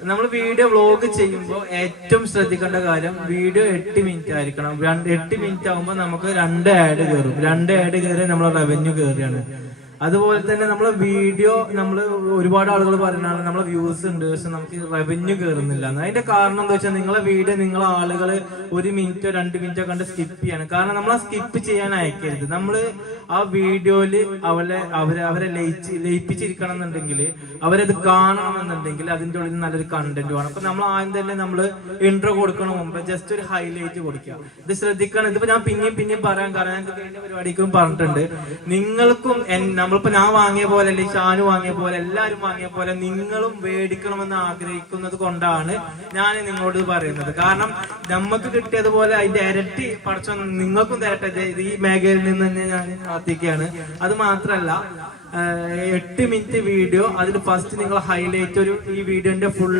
നമ്മൾ video vlog ചെയ്യുമ്പോൾ ഏറ്റവും ശ്രദ്ധിക്കേണ്ട കാര്യം വീഡിയോ എട്ട് മിനിറ്റ് ആയിരിക്കണം. എട്ട് മിനിറ്റ് ആകുമ്പോൾ നമുക്ക് രണ്ട് ആഡ് കയറും രണ്ട് ആഡ് കയറി നമ്മളെ റവന്യൂ കയറിയാണ് അതുപോലെ തന്നെ നമ്മളെ വീഡിയോ നമ്മൾ ഒരുപാട് ആളുകൾ പറയുന്നതാണ് നമ്മളെ വ്യൂസ് ഉണ്ട് പക്ഷെ നമുക്ക് റവന്യൂ കയറുന്നില്ല അതിന്റെ കാരണം എന്താ വെച്ചാൽ നിങ്ങളെ വീഡിയോ നിങ്ങളെ ആളുകൾ ഒരു മിനിറ്റോ രണ്ട് മിനിറ്റോ കണ്ട് സ്കിപ്പ് ചെയ്യാണ്. കാരണം നമ്മളെ സ്കിപ്പ് ചെയ്യാൻ അയക്കരുത്. നമ്മൾ ആ വീഡിയോയിൽ അവളെ അവരെ അവരെ ലയിച്ച് ലയിപ്പിച്ചിരിക്കണം എന്നുണ്ടെങ്കിൽ അവരത് കാണണം എന്നുണ്ടെങ്കിൽ അതിന്റെ ഉള്ളിൽ നല്ലൊരു കണ്ടന്റ് വേണം. അപ്പൊ നമ്മൾ ആദ്യം തന്നെ നമ്മൾ ഇൻട്രോ കൊടുക്കണ മുമ്പ് ജസ്റ്റ് ഒരു ഹൈലൈറ്റ് കൊടുക്കുക. ഇത് ശ്രദ്ധിക്കണം. ഇതിപ്പോ ഞാൻ പിന്നെയും പിന്നെയും പറയാൻ കാരണം ഞാൻ പരിപാടിക്കും പറഞ്ഞിട്ടുണ്ട്. നിങ്ങൾക്കും നമ്മളിപ്പോ ഞാൻ വാങ്ങിയ പോലെ അല്ലെങ്കിൽ ഷാനു വാങ്ങിയ പോലെ എല്ലാവരും വാങ്ങിയ പോലെ നിങ്ങളും മേടിക്കണമെന്ന് ആഗ്രഹിക്കുന്നത് കൊണ്ടാണ് ഞാൻ നിങ്ങളോട് പറയുന്നത്. കാരണം നമുക്ക് കിട്ടിയതുപോലെ അതിന്റെ ഇരട്ടി പഠിച്ചോ നിങ്ങൾക്കും തരട്ടെ. ഈ മേഖലയിൽ നിന്ന് തന്നെ ഞാൻ പ്രാർത്ഥിക്കുകയാണ് അത് മാത്രല്ല എട്ട് മിനിറ്റ് വീഡിയോ അതിൽ ഫസ്റ്റ് നിങ്ങൾ ഹൈലൈറ്റ് ഒരു ഈ വീഡിയോന്റെ ഫുൾ